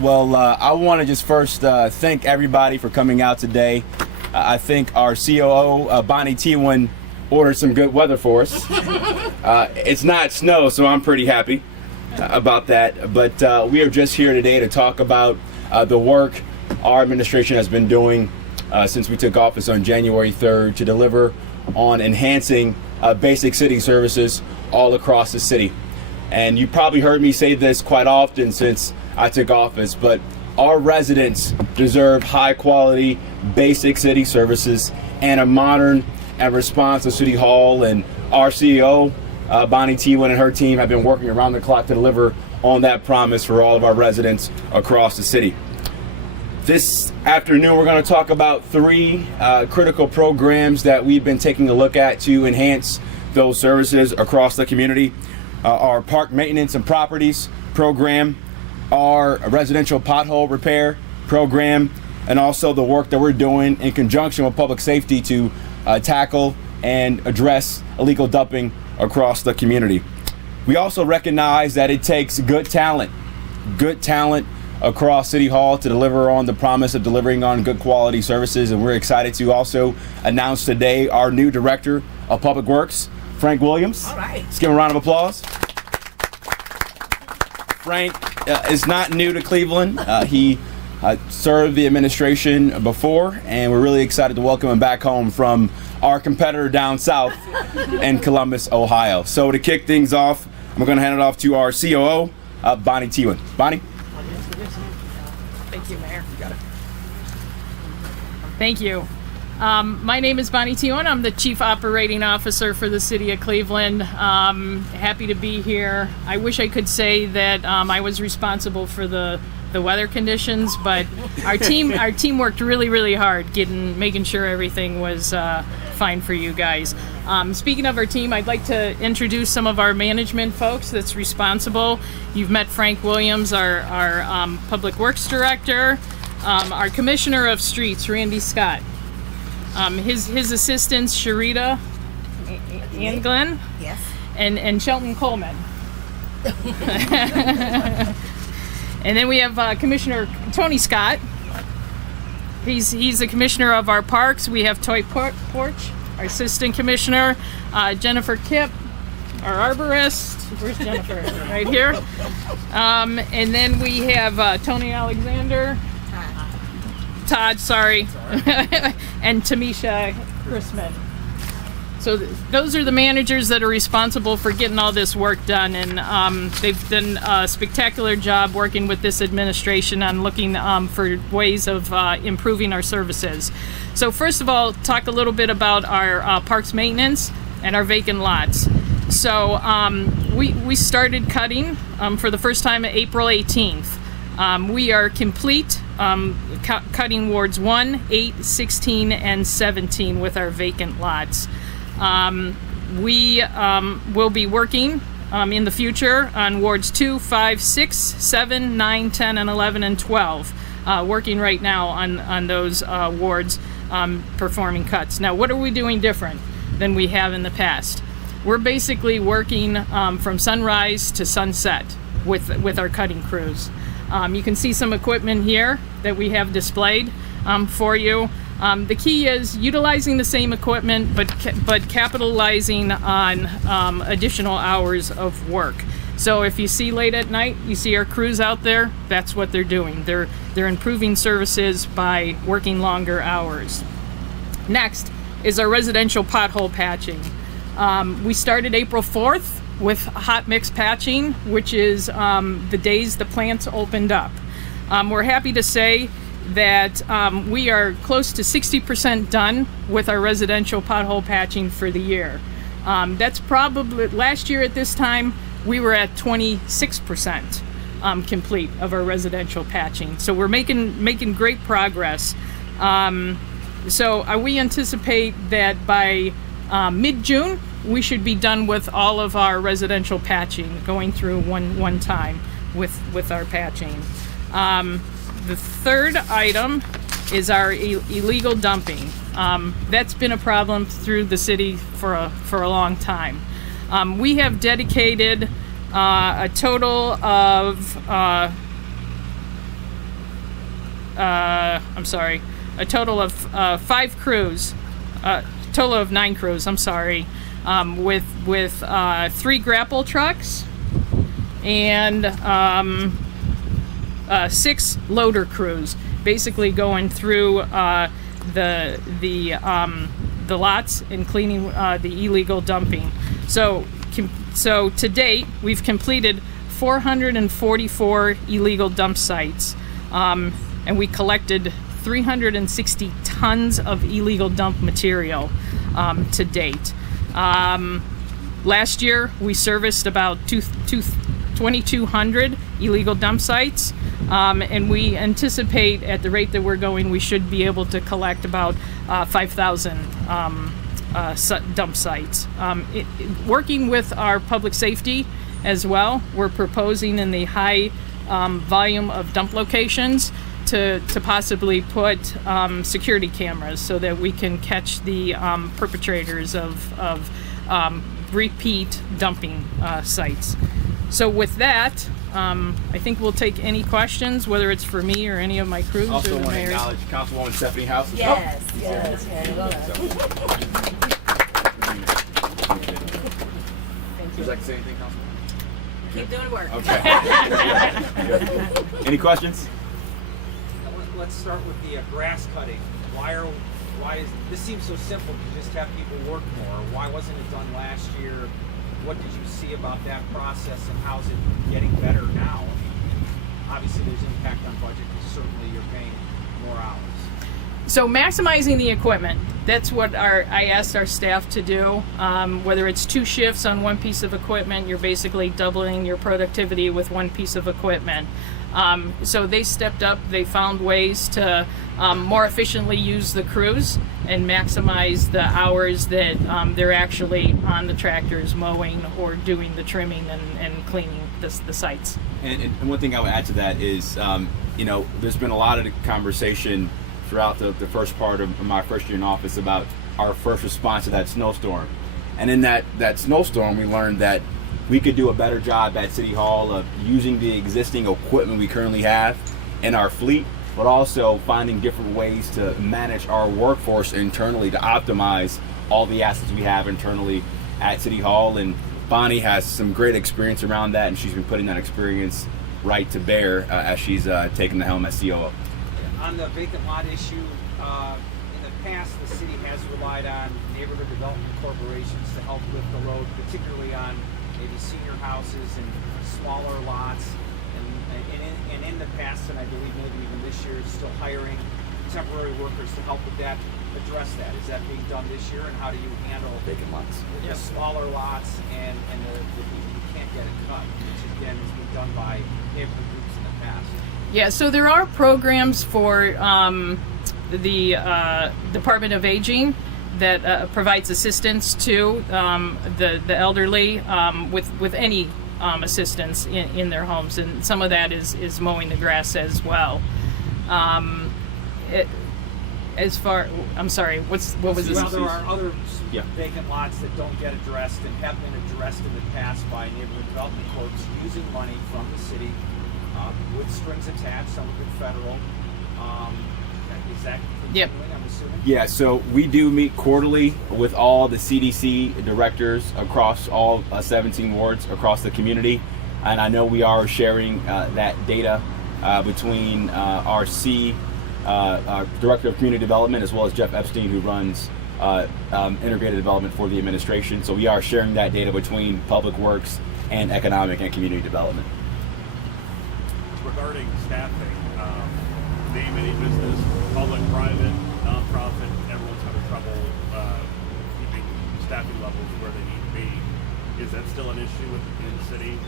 Well, I want to just first thank everybody for coming out today. I think our COO, Bonnie Teon, ordered some good weather for us. It's not snow, so I'm pretty happy about that. But we are just here today to talk about the work our administration has been doing since we took office on January 3rd to deliver on enhancing basic city services all across the city. And you probably heard me say this quite often since I took office, but our residents deserve high quality basic city services and a modern and responsive city hall. And our CEO, Bonnie Teon, and her team have been working around the clock to deliver on that promise for all of our residents across the city. This afternoon, we're going to talk about three critical programs that we've been taking a look at to enhance those services across the community. Our park maintenance and properties program, our residential pothole repair program, and also the work that we're doing in conjunction with public safety to tackle and address illegal dumping across the community. We also recognize that it takes good talent across City Hall to deliver on the promise of delivering on good quality services, and we're excited to also announce today our new Director of Public Works, Frank Williams. All right. Let's give him a round of applause. Frank is not new to Cleveland. He served the administration before, and we're really excited to welcome him back home from our competitor down south in Columbus, Ohio. So to kick things off, I'm going to hand it off to our COO, Bonnie Teon. Bonnie? Thank you, Mayor. You got it. Thank you. My name is Bonnie Teon. I'm the Chief Operating Officer for the City of Cleveland. Happy to be here. I wish I could say that I was responsible for the weather conditions, but our team worked really hard making sure everything was fine for you guys. Speaking of our team, I'd like to introduce some of our management folks that's responsible. You've met Frank Williams, our Public Works Director, our Commissioner of Streets, Randy Scott. His assistants, Sharita Anglin, Yes. and Shelton Coleman. And then we have Commissioner Tony Scott. He's the commissioner of our parks. We have Toy Porch, our assistant commissioner, Jennifer Kipp, our arborist. Where's Jennifer? Right here. And then we have Tony Alexander. Todd, sorry, and Tamisha Chrisman. So those are the managers that are responsible for getting all this work done, and they've done a spectacular job working with this administration on looking for ways of improving our services. So first of all, talk a little bit about our parks maintenance and our vacant lots. So we started cutting for the first time at April 18th. We are complete cutting wards 1, 8, 16, and 17 with our vacant lots. We will be working in the future on wards 2, 5, 6, 7, 9, 10, and 11, and 12. Working right now on those wards, performing cuts. Now, what are we doing different than we have in the past? We're basically working from sunrise to sunset with our cutting crews. You can see some equipment here that we have displayed for you. The key is utilizing the same equipment, but capitalizing on additional hours of work. So if you see late at night, you see our crews out there, that's what they're doing. They're improving services by working longer hours. Next is our residential pothole patching. We started April 4th with hot mix patching, which is the days the plants opened up. We're happy to say that we are close to 60% done with our residential pothole patching for the year. That's probably, last year at this time, we were at 26% complete of our residential patching. So we're making great progress. So we anticipate that by mid-June, we should be done with all of our residential patching, going through one time with our patching. The third item is our illegal dumping. That's been a problem through the city for a long time. We have dedicated a total of a total of 5 crews, total of 9 crews, I'm sorry, with 3 grapple trucks and 6 loader crews, basically going through the lots and cleaning the illegal dumping. So to date, we've completed 444 illegal dump sites, and we collected 360 tons of illegal dump material to date. Last year, we serviced about 2,200 illegal dump sites, and we anticipate at the rate that we're going, we should be able to collect about 5,000 dump sites. Working with our public safety as well, we're proposing in the high volume of dump locations to possibly put security cameras so that we can catch the perpetrators of repeat dumping sites. So with that, I think we'll take any questions, whether it's for me or any of my crews. Also or the want to mayors. acknowledge Councilwoman Stephanie House. Yes, Oh. yes. Would you like to say anything, Councilwoman? Keep doing work. Okay. Any questions? Let's start with the grass cutting. Why is this seems so simple to just have people work more? Why wasn't it done last year? What did you see about that process, and how's it getting better now? I mean, obviously there's impact on budget because certainly you're paying more hours. So maximizing the equipment, that's what I asked our staff to do. Whether it's 2 shifts on one piece of equipment, you're basically doubling your productivity with one piece of equipment. So they stepped up, they found ways to more efficiently use the crews and maximize the hours that they're actually on the tractors mowing or doing the trimming and cleaning the sites. And one thing I would add to that is, there's been a lot of conversation throughout the first part of my first year in office about our first response to that snowstorm. And in that snowstorm, we learned that we could do a better job at City Hall of using the existing equipment we currently have in our fleet, but also finding different ways to manage our workforce internally to optimize all the assets we have internally at City Hall. And Bonnie has some great experience around that, and she's been putting that experience right to bear as she's taken the helm as COO. On the vacant lot issue, in the past the city has relied on neighborhood development corporations to help lift the load, particularly on maybe senior houses and smaller lots. And in the past, and I believe maybe even this year, still hiring temporary workers to help with that, address that. Is that being done this year, and how do you handle Vacant lots. the smaller lots and the people who can't get it cut, which again has been done by neighborhood groups in the past? Yeah, so there are programs for the Department of Aging that provides assistance to the elderly with any assistance in their homes, and some of that is mowing the grass as well. I'm sorry, what was this? Well, there are other Yeah. vacant lots that don't get addressed and have been addressed in the past by neighborhood development corps using money from the city with strings attached, some of it federal. Is that Yep. continuing, I'm assuming? Yeah, so we do meet quarterly with all the CDC directors across all 17 wards across the community, and I know we are sharing that data between our Director of Community Development, as well as Jeff Epstein, who runs integrated development for the administration. So we are sharing that data between Public Works and Economic and Community Development. Regarding staffing, name any business, public, private, nonprofit, everyone's having trouble keeping staffing levels where they need to be. Is that still an issue in the city,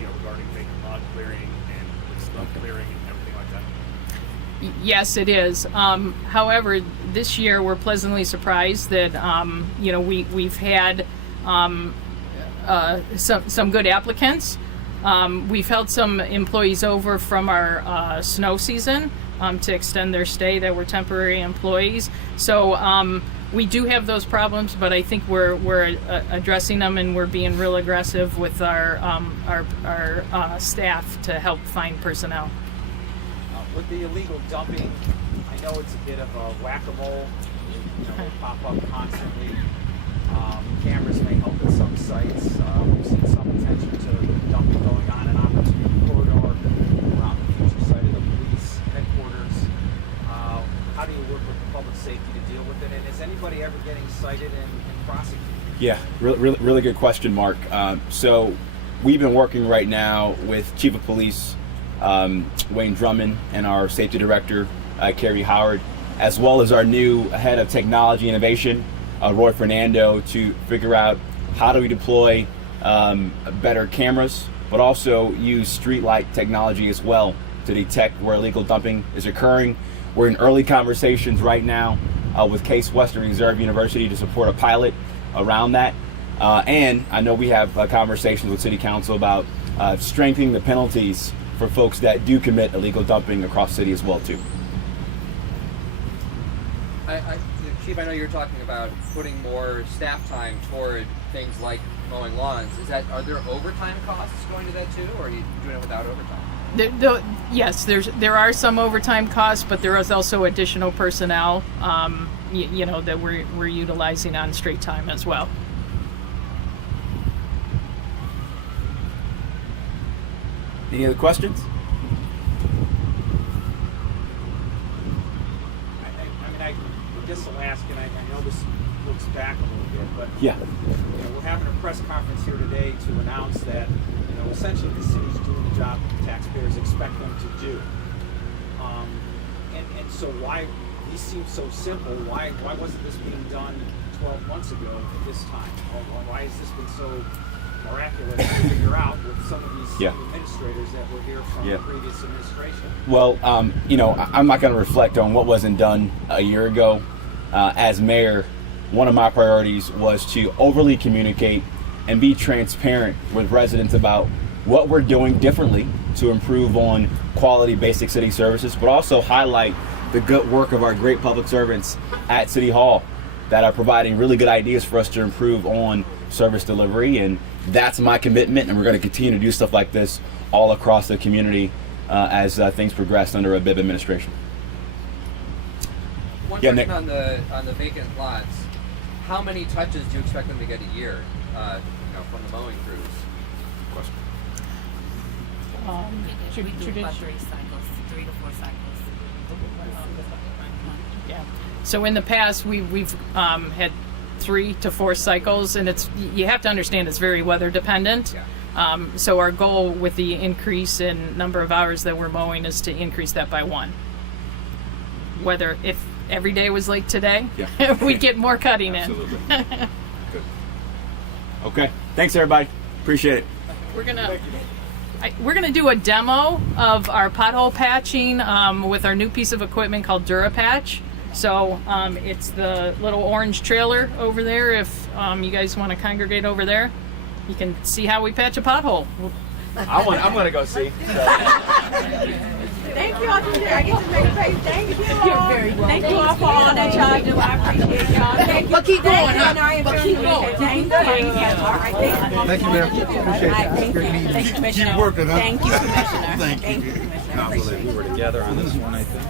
regarding vacant lot clearing and stuff clearing and everything like that? Yes, it is. However, this year we're pleasantly surprised that we've had some good applicants. We've held some employees over from our snow season to extend their stay that were temporary employees. So we do have those problems, but I think we're addressing them, and we're being real aggressive with our staff to help find personnel. With the illegal dumping, I know it's a bit of a whack-a-mole. They pop up constantly. Cameras may help at some sites. We've seen some attention to dumping going on in Opportunity Corridor around the future site of the police headquarters. How do you work with public safety to deal with it? And is anybody ever getting cited and prosecuted? Yeah, really good question, Mark. So we've been working right now with Chief of Police Wayne Drummond and our Safety Director, Carrie Howard, as well as our new Head of Technology Innovation, Roy Fernando, to figure out how do we deploy better cameras, but also use street light technology as well to detect where illegal dumping is occurring. We're in early conversations right now with Case Western Reserve University to support a pilot around that. And I know we have conversations with City Council about strengthening the penalties for folks that do commit illegal dumping across the city as well too. Chief, I know you're talking about putting more staff time toward things like mowing lawns. Are there overtime costs going to that too, or are you doing it without overtime? Yes, there are some overtime costs, but there is also additional personnel, that we're utilizing on straight time as well. Any other questions? I guess I'll ask, and I know this looks back a little bit, but Yeah. We're having a press conference here today to announce that essentially the city's doing the job that the taxpayers expect them to do. And so why these seem so simple? Why wasn't this being done 12 months ago at this time? Why has this been so miraculous to figure out with some of these administrators that were here from the previous administration? Well, I'm not going to reflect on what wasn't done a year ago. As mayor, one of my priorities was to overly communicate and be transparent with residents about what we're doing differently to improve on quality basic city services, but also highlight the good work of our great public servants at City Hall that are providing really good ideas for us to improve on service delivery. And that's my commitment, and we're going to continue to do stuff like this all across the community as things progress under a Bibb administration. One question on the vacant lots. How many touches do you expect them to get a year from the mowing crews? Question. We do about 3 to 4 cycles. Yeah. So in the past, we've had 3 to 4 cycles, and you have to understand it's very weather dependent. Yeah. So our goal with the increase in number of hours that we're mowing is to increase that by 1. Whether if every day was like today, we'd get more cutting in. Good. Okay. Thanks, everybody. Appreciate it. We're gonna do a demo of our pothole patching with our new piece of equipment called DuraPatch. So it's the little orange trailer over there. If you guys want to congregate over there, you can see how we patch a pothole. I'm gonna go see. Thank you all for I get to make a face. Thank you all. You're very welcome. Thank you all for all that y'all do. I appreciate y'all. Thank you. But keep going, huh? But keep going. Thank you. All right. Thank you, ma'am. Appreciate it. Great meeting you. Thank you, Commissioner. Keep working, huh? Thank you, Commissioner. Thank you. Commissioner. We were together on this one, I think.